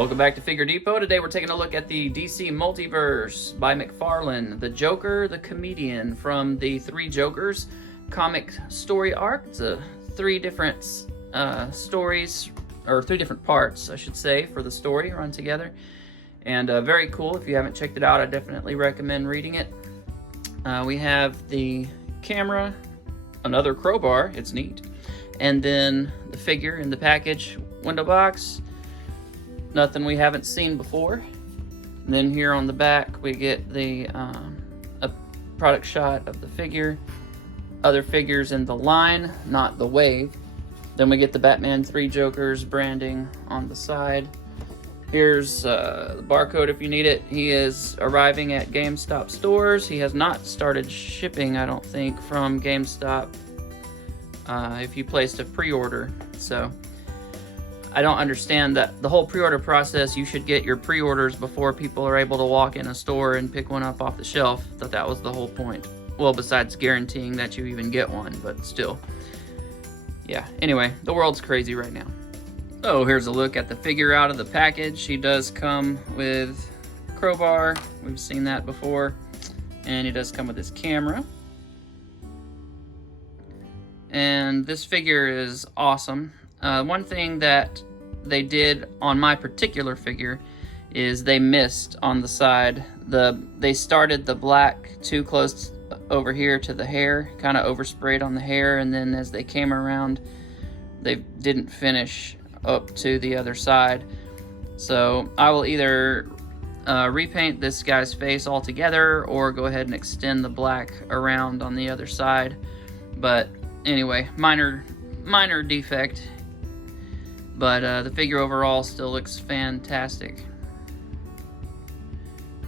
Welcome back to Figure Depot. Today we're taking a look at the DC Multiverse by McFarlane, the Joker, the comedian, from the Three Jokers comic story arc. It's three different stories, or three different parts, I should say, for the story run together. And very cool. If you haven't checked it out, I definitely recommend reading it. We have the camera, another crowbar, it's neat, and then the figure in the package window box. Nothing we haven't seen before. And then here on the back we get the a product shot of the figure, other figures in the line, not the wave. Then we get the Batman Three Jokers branding on the side. Here's the barcode if you need it. He is arriving at GameStop stores. He has not started shipping, I don't think, from GameStop if you placed a pre-order. So I don't understand that the whole pre-order process. You should get your pre-orders before people are able to walk in a store and pick one up off the shelf. Thought that was the whole point. Well, besides guaranteeing that you even get one, but still. Yeah, anyway, the world's crazy right now. So here's a look at the figure out of the package. She does come with crowbar. We've seen that before. And he does come with his camera. And this figure is awesome. One thing that they did on my particular figure is they missed on the side. They started the black too close over here to the hair, kind of oversprayed on the hair, and then as they came around, they didn't finish up to the other side. So I will either repaint this guy's face altogether or go ahead and extend the black around on the other side. But anyway, minor defect. But the figure overall still looks fantastic.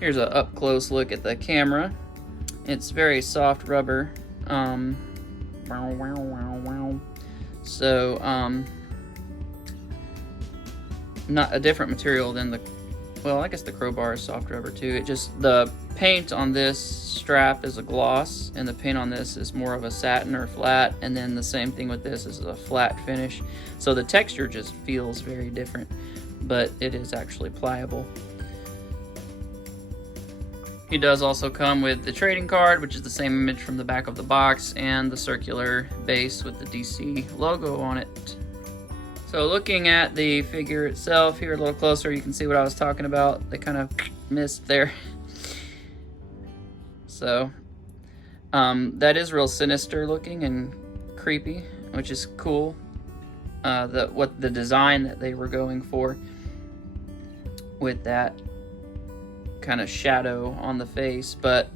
Here's an up-close look at the camera. It's very soft rubber. So, not a different material than the, well, I guess the crowbar is soft rubber too. It just, the paint on this strap is a gloss, and the paint on this is more of a satin or flat, and then the same thing with this is a flat finish. So the texture just feels very different, but it is actually pliable. He does also come with the trading card, which is the same image from the back of the box, and the circular base with the DC logo on it. So looking at the figure itself here a little closer, you can see what I was talking about. They kind of missed there. So that is real sinister looking and creepy, which is cool. The design that they were going for with that kind of shadow on the face, but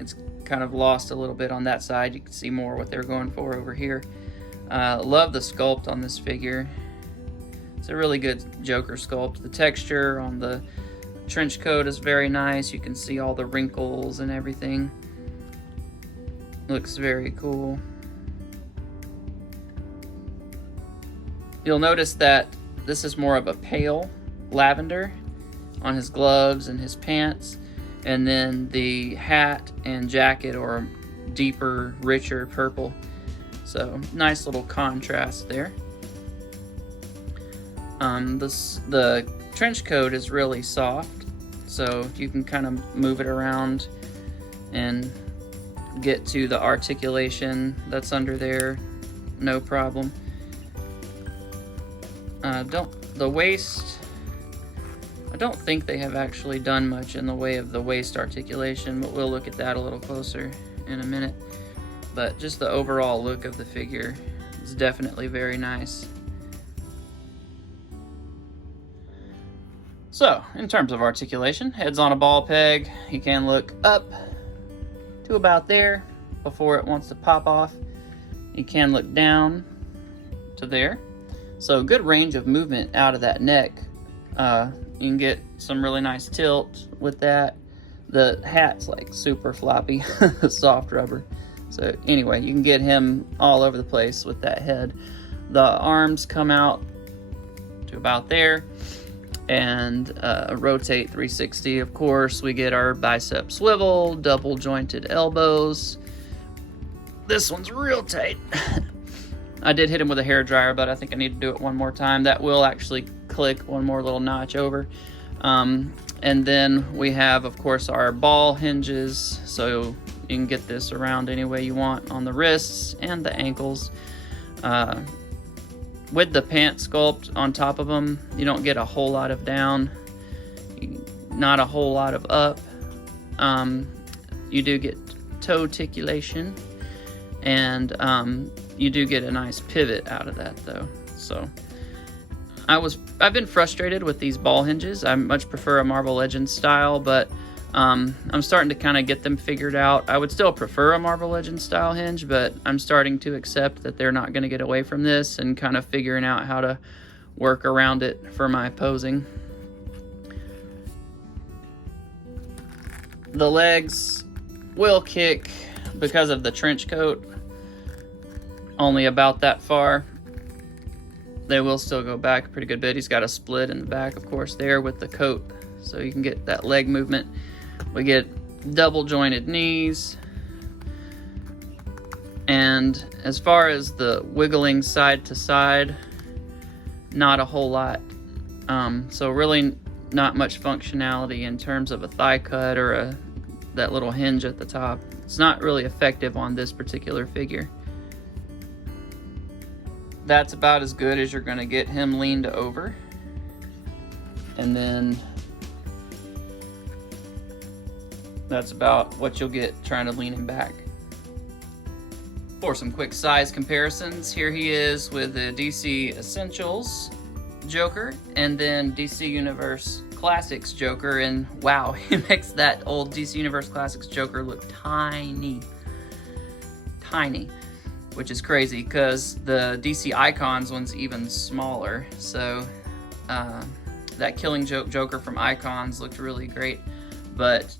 it's kind of lost a little bit on that side. You can see more what they're going for over here. Love the sculpt on this figure. It's a really good Joker sculpt. The texture on the trench coat is very nice. You can see all the wrinkles and everything. Looks very cool. You'll notice that this is more of a pale lavender on his gloves and his pants, and then the hat and jacket are deeper, richer purple. So nice little contrast there. The trench coat is really soft, so you can kind of move it around and get to the articulation that's under there, no problem. The waist, I don't think they have actually done much in the way of the waist articulation, but we'll look at that a little closer in a minute. But just the overall look of the figure is definitely very nice. So, in terms of articulation, head's on a ball peg. He can look up to about there before it wants to pop off. He can look down to there. So good range of movement out of that neck. You can get some really nice tilt with that. The hat's like super floppy, soft rubber. So anyway, you can get him all over the place with that head. The arms come out to about there and rotate 360. Of course, we get our bicep swivel, double jointed elbows. This one's real tight. I did hit him with a hair dryer, but I think I need to do it one more time. That will actually click one more little notch over. And then we have, of course, our ball hinges, so you can get this around any way you want on the wrists and the ankles. With the pant sculpt on top of them, you don't get a whole lot of down, not a whole lot of up. You do get toe articulation, and you do get a nice pivot out of that though. So I've been frustrated with these ball hinges. I much prefer a Marvel Legends style, but I'm starting to kind of get them figured out. I would still prefer a Marvel Legends style hinge, but I'm starting to accept that they're not going to get away from this, and kind of figuring out how to work around it for my posing. The legs will kick because of the trench coat only about that far. They will still go back a pretty good bit. He's got a split in the back, of course, there with the coat, so you can get that leg movement. We get double jointed knees, and as far as the wiggling side to side, not a whole lot. So really not much functionality in terms of a thigh cut or that little hinge at the top. It's not really effective on this particular figure. That's about as good as you're going to get him leaned over. And then that's about what you'll get trying to lean him back. For some quick size comparisons, here he is with the DC Essentials Joker and then DC Universe Classics Joker, and wow, he makes that old DC Universe Classics Joker look tiny, which is crazy because the DC Icons one's even smaller. So that Killing Joke Joker from Icons looked really great, but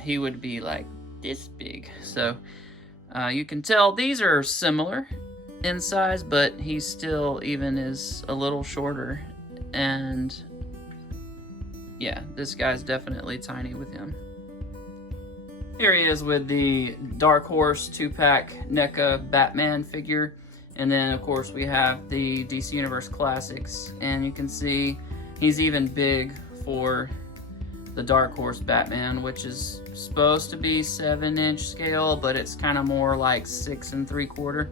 he would be like this big. So you can tell these are similar in size, but he still even is a little shorter. And yeah, this guy's definitely tiny with him. Here he is with the Dark Horse 2-pack NECA Batman figure. And then, of course, we have the DC Universe Classics. And you can see he's even big for the Dark Horse Batman, which is supposed to be 7-inch scale, but it's kind of more like 6 3/4.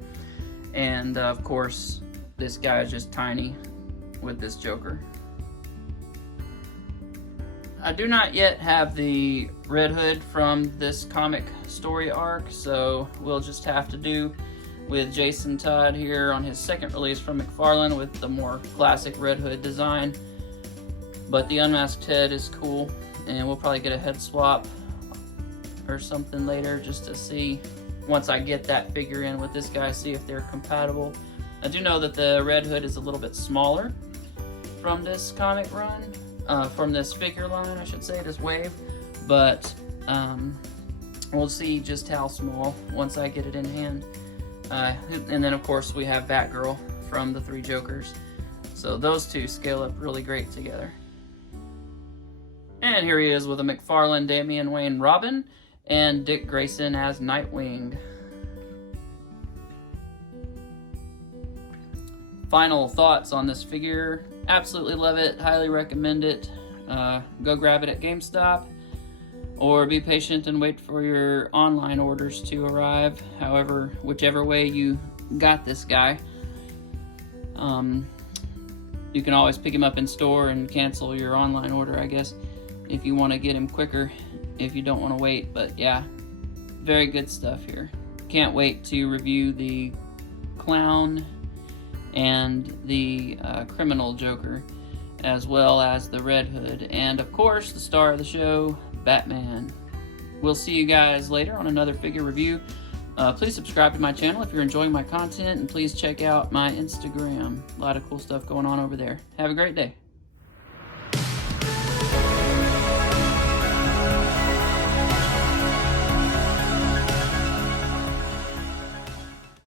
And, of course, this guy is just tiny with this Joker. I do not yet have the Red Hood from this comic story arc, so we'll just have to do with Jason Todd here on his second release from McFarlane with the more classic Red Hood design. But the unmasked head is cool, and we'll probably get a head swap or something later just to see, once I get that figure in with this guy, see if they're compatible. I do know that the Red Hood is a little bit smaller from this comic run. From this figure line, I should say, this wave, but we'll see just how small once I get it in hand. And then, of course, we have Batgirl from the 3 Jokers, so those two scale up really great together. And here he is with a McFarlane Damian Wayne Robin and Dick Grayson as Nightwing. Final thoughts on this figure. Absolutely love it, highly recommend it. Go grab it at GameStop, or be patient and wait for your online orders to arrive. However, whichever way you got this guy, you can always pick him up in store and cancel your online order, I guess, if you want to get him quicker, if you don't want to wait. But yeah, very good stuff here. Can't wait to review the Clown and the Criminal Joker, as well as the Red Hood, and of course the star of the show, Batman. We'll see you guys later on another figure review. Please subscribe to my channel if you're enjoying my content, and please check out my Instagram. A lot of cool stuff going on over there. Have a great day.